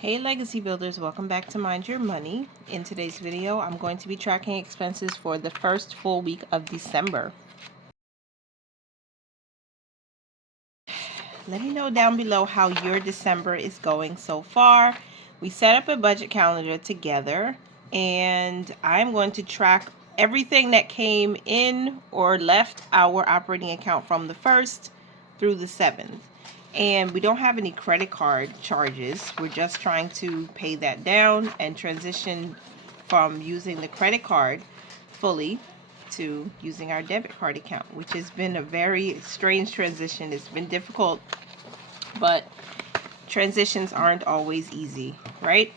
Hey Legacy Builders, welcome back to Mind Your Money. In today's video, I'm going to be tracking expenses for the first full week of December. Let me know down below how your December is going so far. We set up a budget calendar together, and I'm going to track everything that came in or left our operating account from the 1st through the 7th. And we don't have any credit card charges. We're just trying to pay that down and transition from using the credit card fully to using our debit card account, which has been a very strange transition. It's been difficult, but transitions aren't always easy, right?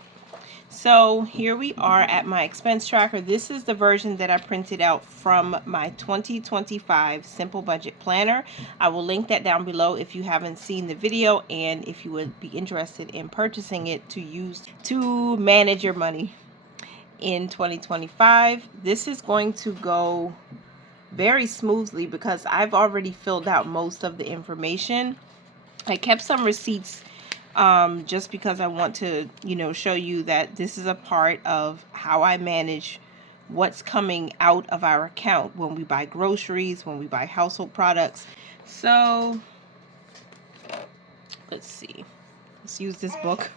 So here we are at my expense tracker. This is the version that I printed out from my 2025 Simple Budget Planner. I will link that down below if you haven't seen the video and if you would be interested in purchasing it to use to manage your money in 2025. This is going to go very smoothly because I've already filled out most of the information. I kept some receipts just because I want to, show you that this is a part of how I manage what's coming out of our account when we buy groceries, when we buy household products. So let's see. Let's use this book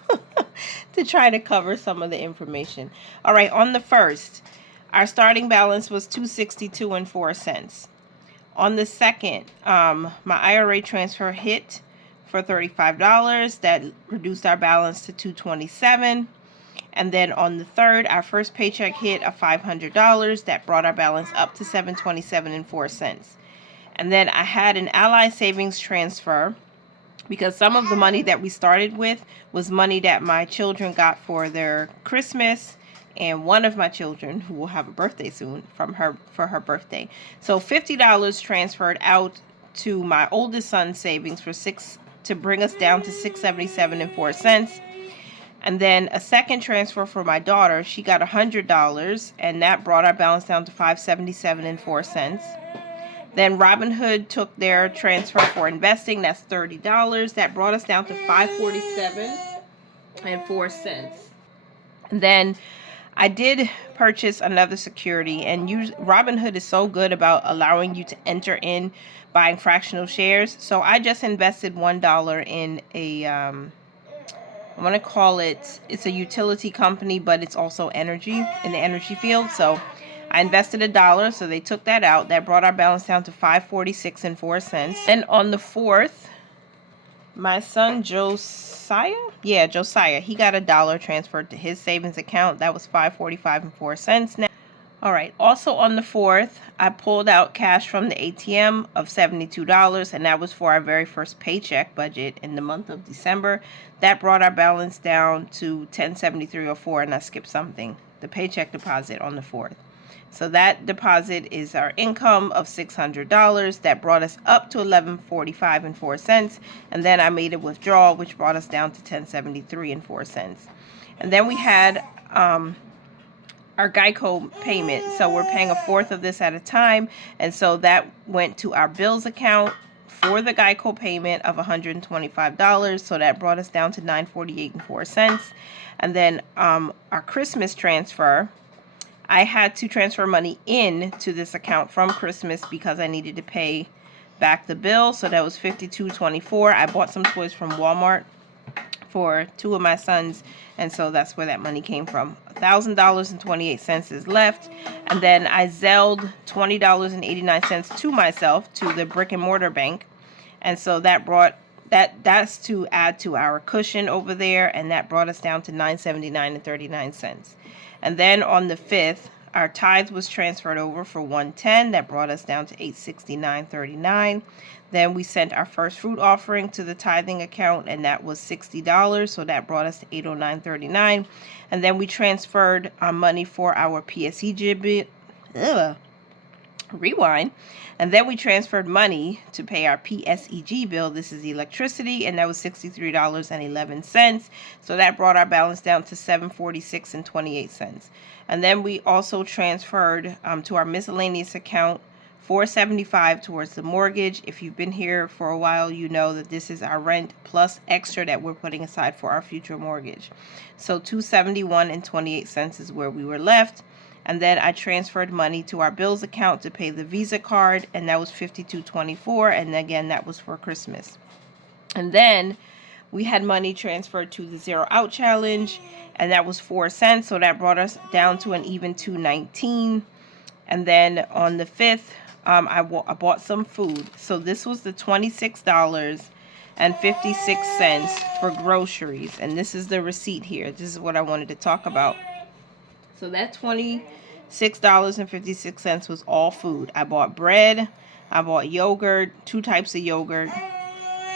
to try to cover some of the information. All right, on the 1st, our starting balance was $262.04. On the 2nd, my IRA transfer hit for $35. That reduced our balance to $227. And then on the 3rd, our first paycheck hit of $500. That brought our balance up to $727.04. And then I had an Ally Savings transfer because some of the money that we started with was money that my children got for their Christmas, and one of my children, who will have a birthday soon, for her birthday. So $50 transferred out to my oldest son's savings to bring us down to $677.04. And then a second transfer for my daughter, she got $100, and that brought our balance down to $577.04. Then Robinhood took their transfer for investing. That's $30. That brought us down to $547.04. And then I did purchase another security, and Robinhood is so good about allowing you to enter in buying fractional shares. So I just invested $1 in a, I want to call it's a utility company, but it's also energy, in the energy field. So I invested $1, so they took that out. That brought our balance down to $546.04. Then on the 4th, my son Josiah, he got $1 transferred to his savings account. That was $545.04 now. All right, also on the 4th, I pulled out cash from the ATM of $72, and that was for our very first paycheck budget in the month of December. That brought our balance down to $1073.04, and I skipped something, the paycheck deposit on the 4th. So that deposit is our income of $600. That brought us up to $1145.04. And then I made a withdrawal, which brought us down to $1073.04. And then we had our Geico payment. So we're paying a fourth of this at a time. And so that went to our bills account for the Geico payment of $125. So that brought us down to $948.04. And then our Christmas transfer, I had to transfer money in to this account from Christmas because I needed to pay back the bill. So that was $52.24. I bought some toys from Walmart for two of my sons, and so that's where that money came from. $1,000.28 is left, and then I Zelled $20.89 to myself to the brick and mortar bank, and so that's to add to our cushion over there, and that brought us down to $979.39. And then on the 5th, our tithe was transferred over for $110. That brought us down to $869.39. Then we sent our first fruit offering to the tithing account, and that was $60. So that brought us to $809.39. And then we transferred our money for our PSEG bill. Rewind. And then we transferred money to pay our PSEG bill. This is electricity, and that was $63.11. So that brought our balance down to $746.28. And then we also transferred to our miscellaneous account $475 towards the mortgage. If you've been here for a while, you know that this is our rent plus extra that we're putting aside for our future mortgage. So $271.28 is where we were left. And then I transferred money to our bills account to pay the Visa card, and that was $52.24, and again, that was for Christmas. And then we had money transferred to the Zero Out Challenge, and that was 4 cents, so that brought us down to an even $2.19. And then on the 5th, I bought some food. So this was the $26.56 for groceries, and this is the receipt here. This is what I wanted to talk about. So that $26.56 was all food. I bought bread, I bought yogurt, 2 types of yogurt.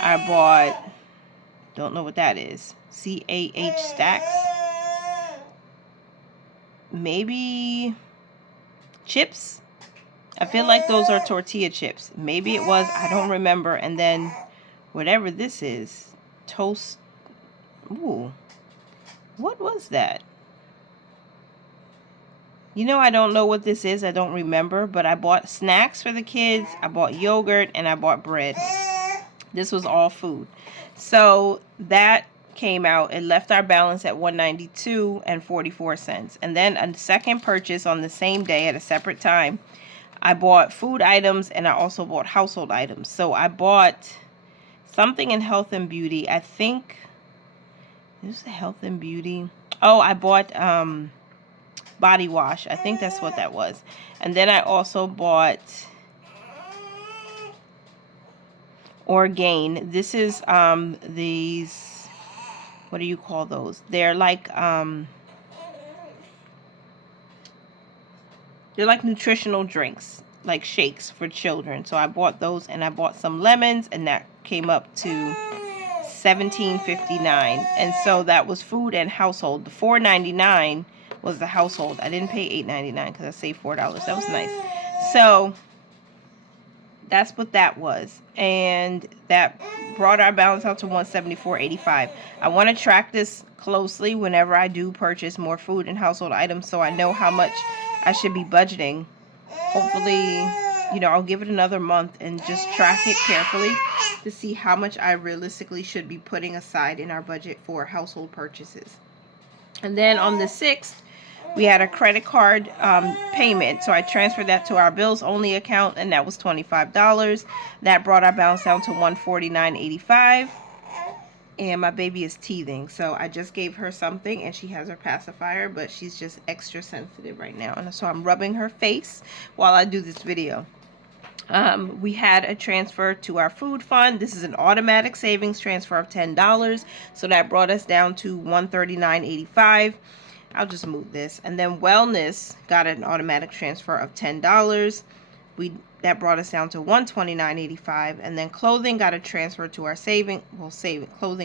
I bought, don't know what that is, CAH Stacks. Maybe chips. I feel like those are tortilla chips. Maybe it was, I don't remember. And then whatever this is, toast. Ooh, what was that? You know, I don't know what this is. I don't remember, but I bought snacks for the kids. I bought yogurt and I bought bread. This was all food. So that came out. It left our balance at $192.44. And then a second purchase on the same day at a separate time. I bought food items and I also bought household items. So I bought something in health and beauty. I think this is health and beauty. Oh, I bought body wash. I think that's what that was. And then I also bought Orgain. This is these, what do you call those? They're like nutritional drinks, like shakes for children. So I bought those, and I bought some lemons, and that came up to $17.59. And so that was food and household. The $4.99 was the household. I didn't pay $8.99 because I saved $4. That was nice. So that's what that was, and that brought our balance out to $174.85. I want to track this closely whenever I do purchase more food and household items, so I know how much I should be budgeting. Hopefully, you know, I'll give it another month and just track it carefully to see how much I realistically should be putting aside in our budget for household purchases. And then on the 6th, we had a credit card payment, so I transferred that to our bills only account, and that was $25. That brought our balance down to $149.85. And my baby is teething, so I just gave her something, and she has her pacifier, but she's just extra sensitive right now, and so I'm rubbing her face while I do this video. We had a transfer to our food fund. This is an automatic savings transfer of $10, so that brought us down to $139.85. I'll just move this. And then wellness got an automatic transfer of $10. That brought us down to $129.85. And then clothing got a transfer to our clothing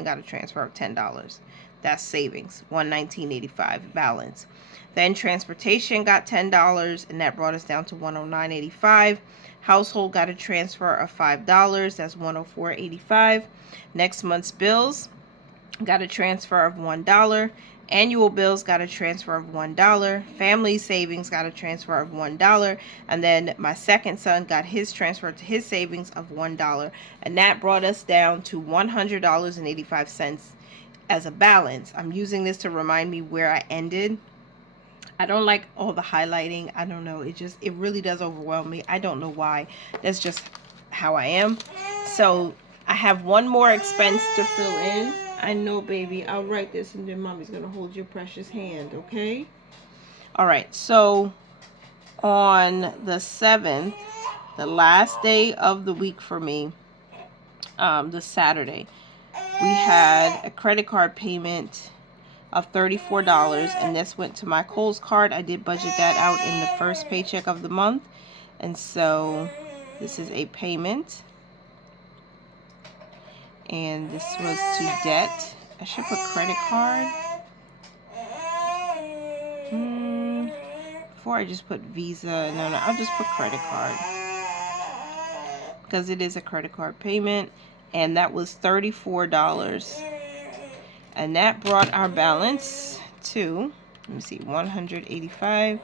got a transfer of $10. That's savings, $119.85 balance. Then transportation got $10, and that brought us down to $109.85. Household got a transfer of $5. That's $104.85. Next month's bills got a transfer of $1. Annual bills got a transfer of $1. Family savings got a transfer of $1. And then my second son got his transfer to his savings of $1. And that brought us down to $100.85 as a balance. I'm using this to remind me where I ended. I don't like all the highlighting. I don't know. It really does overwhelm me. I don't know why. That's just how I am. So I have one more expense to fill in. I know, baby. I'll write this, and then mommy's going to hold your precious hand, okay? All right. So on the 7th, the last day of the week for me, the Saturday, we had a credit card payment of $34, and this went to my Kohl's card. I did budget that out in the first paycheck of the month, and so this is a payment. And this was to debt. I should put credit card. Before I just put Visa. No, I'll just put credit card. Because it is a credit card payment. And that was $34. And that brought our balance to, let me see, 185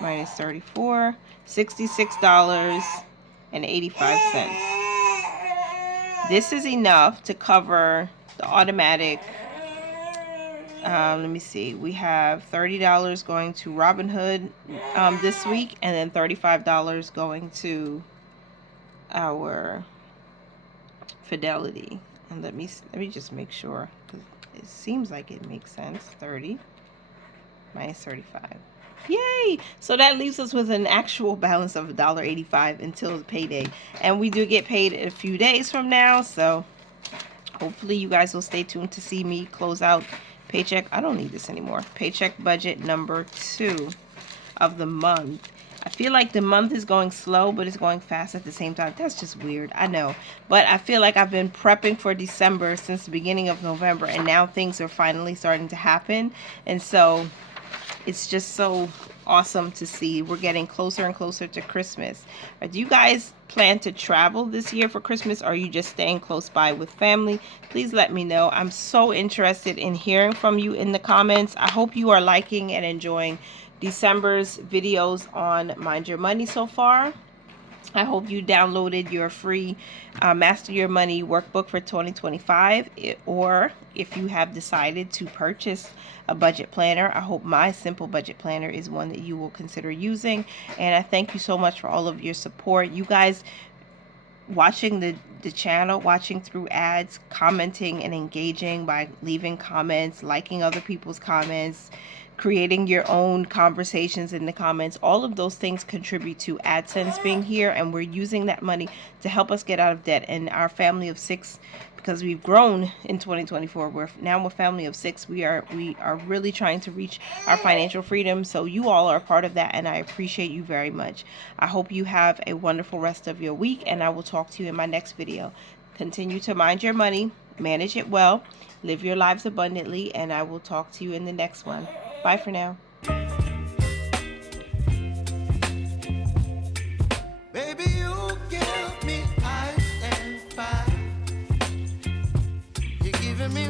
minus 34, $66. $1.85. This is enough to cover the automatic. Let me see. We have $30 going to Robinhood this week, and then $35 going to our Fidelity. And let me just make sure, because it seems like it makes sense. 30 minus 35. Yay! So that leaves us with an actual balance of $1.85 until the payday. And we do get paid a few days from now, so hopefully you guys will stay tuned to see me close out paycheck. I don't need this anymore. Paycheck budget number 2 of the month. I feel like the month is going slow, but it's going fast at the same time. That's just weird, I know. But I feel like I've been prepping for December since the beginning of November, and now things are finally starting to happen. And so it's just so awesome to see. We're getting closer and closer to Christmas. Do you guys plan to travel this year for Christmas, or are you just staying close by with family? Please let me know. I'm so interested in hearing from you in the comments. I hope you are liking and enjoying December's videos on Mind Your Money so far. I hope you downloaded your free Master Your Money workbook for 2025, or if you have decided to purchase a budget planner, I hope my simple budget planner is one that you will consider using. And I thank you so much for all of your support. You guys watching the channel, watching through ads, commenting and engaging by leaving comments, liking other people's comments, creating your own conversations in the comments. All of those things contribute to AdSense being here, and we're using that money to help us get out of debt. And our family of 6, because we've grown in 2024, we're now a family of 6. We are really trying to reach our financial freedom. So you all are a part of that, and I appreciate you very much. I hope you have a wonderful rest of your week, and I will talk to you in my next video. Continue to mind your money, manage it well, live your lives abundantly, and I will talk to you in the next one. Bye for now. Baby, you give me ice and fire. You're giving me